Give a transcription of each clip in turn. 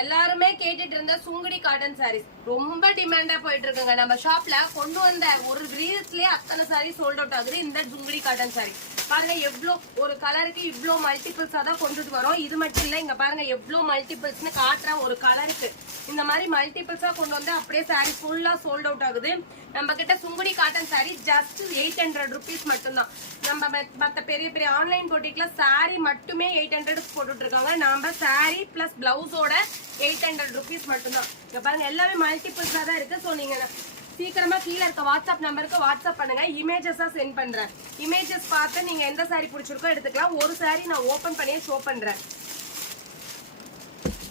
எல்லாருமே கேட்டுட்டு இருந்த சுங்குடி காட்டன் சாரீஸ் ரொம்ப டிமாண்டா போயிட்டு இருக்குங்க. நம்ம ஷாப்ல கொண்டு வந்த ஒரு ரீல்ஸ்லயே அத்தனை சாரி சோல்ட் அவுட் ஆகுது. இந்த சுங்குடி காட்டன் சாரி பாருங்க, எவ்வளோ ஒரு கலருக்கு இவ்வளோ மல்டிபிள்ஸா தான் கொண்டுட்டு வரோம். இது மட்டும் இல்ல, இங்க பாருங்க எவ்வளோ மல்டிபிள்ஸ்னு காட்டுற ஒரு கலருக்கு இந்த மாதிரி மல்டிபிள்ஸா கொண்டு வந்து அப்படியே சாரி ஃபுல்லா சோல்ட் அவுட் ஆகுது. நம்ம கிட்ட Sungudi cotton sorry just 800 rupees மட்டும்தான். நம்ம மத்த பெரிய பெரிய ஆன்லைன் போட்டிக்குல சாரி மட்டுமே 800 போட்டுட்டு இருக்காங்க. நாம சாரி பிளஸ் பிளவுஸோட 800 ருபீஸ் மட்டும்தான். இங்க பாருங்க எல்லாமே மல்டிபிள்ஸா தான் இருக்கு. ஸோ நீங்க சீக்கிரமா கீழே இருக்க வாட்ஸ்அப் நம்பருக்கு வாட்ஸ்அப் பண்ணுங்க. இமேஜஸா சென்ட் பண்றேன். இமேஜஸ் பார்த்து நீங்க எந்த சாரி பிடிச்சிருக்கோ எடுத்துக்கலாம். ஒரு சாரி நான் ஓபன் பண்ணியே ஷோ பண்றேன்.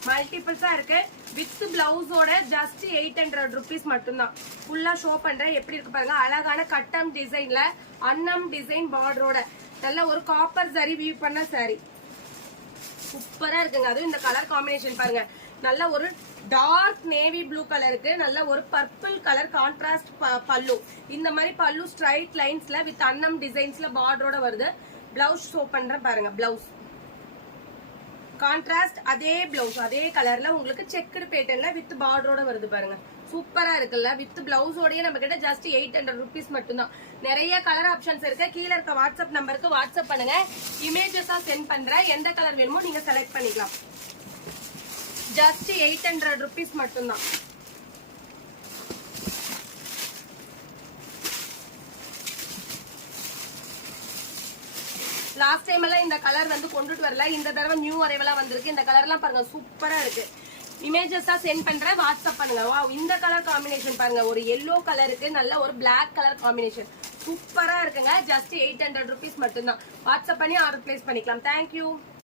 மல்டிபிள்ஸா இருக்கு. வித் பிளவுஸோட ஜஸ்ட் 800 ருபீஸ் மட்டும்தான். ஃபுல்லா ஷோ பண்றேன். எப்படி இருக்கு பாருங்க, அழகான கட்டம் டிசைன்ல அன்னம் டிசைன் பார்டரோட நல்ல ஒரு காப்பர் சரி வியூ பண்ண சாரி சூப்பரா இருக்குங்க. அதுவும் இந்த கலர் காம்பினேஷன் பாருங்க, நல்ல ஒரு டார்க் நேவி ப்ளூ கலருக்கு நல்ல ஒரு பர்பிள் கலர் கான்ட்ராஸ்ட் பல்லு. இந்த மாதிரி பல்லு ஸ்ட்ரைட் லைன்ஸ்ல வித் அன்னம் டிசைன்ஸ்ல பார்டரோட வருது. பிளவுஸ் ஷோ பண்றேன் பாருங்க. பிளவுஸ் கான்ட்ராஸ்ட் அதே பிளவுஸ் அதே கலர்ல உங்களுக்கு செக்குடு பேட்டர்ன்ல வித் பார்டரோட வருது பாருங்க. சூப்பரா இருக்குல்ல. வித் பிளவுஸோடய நம்ம கிட்ட ஜஸ்ட் 800 ருபீஸ் மட்டும்தான். நிறைய கலர் ஆப்ஷன்ஸ் இருக்கு. கீழே இருக்க வாட்ஸ்அப் நம்பருக்கு வாட்ஸ்அப் பண்ணுங்க. இமேஜஸா சென்ட் பண்றேன். எந்த கலர் வேணுமோ நீங்க செலக்ட் பண்ணிக்கலாம். ஜஸ்ட் 800 ருபீஸ் மட்டும்தான். லாஸ்ட் டைம் எல்லாம் இந்த கலர் வந்து கொண்டுட்டு வரல. இந்த தடவை நியூ அரைவலா வந்திருக்கு. இந்த கலர் எல்லாம் பாருங்க சூப்பரா இருக்கு. இமேஜஸா சென்ட் பண்றேன். வாட்ஸ்அப் பண்ணுங்க. வாவ், இந்த கலர் காம்பினேஷன் பாருங்க, ஒரு எல்லோ கலருக்கு நல்ல ஒரு பிளாக் கலர் காம்பினேஷன் சூப்பரா இருக்குங்க. ஜஸ்ட் 800 ருபீஸ் மட்டும்தான். வாட்ஸ்அப் பண்ணி ஆர்டர் பிளேஸ் பண்ணிக்கலாம். தேங்க்யூ.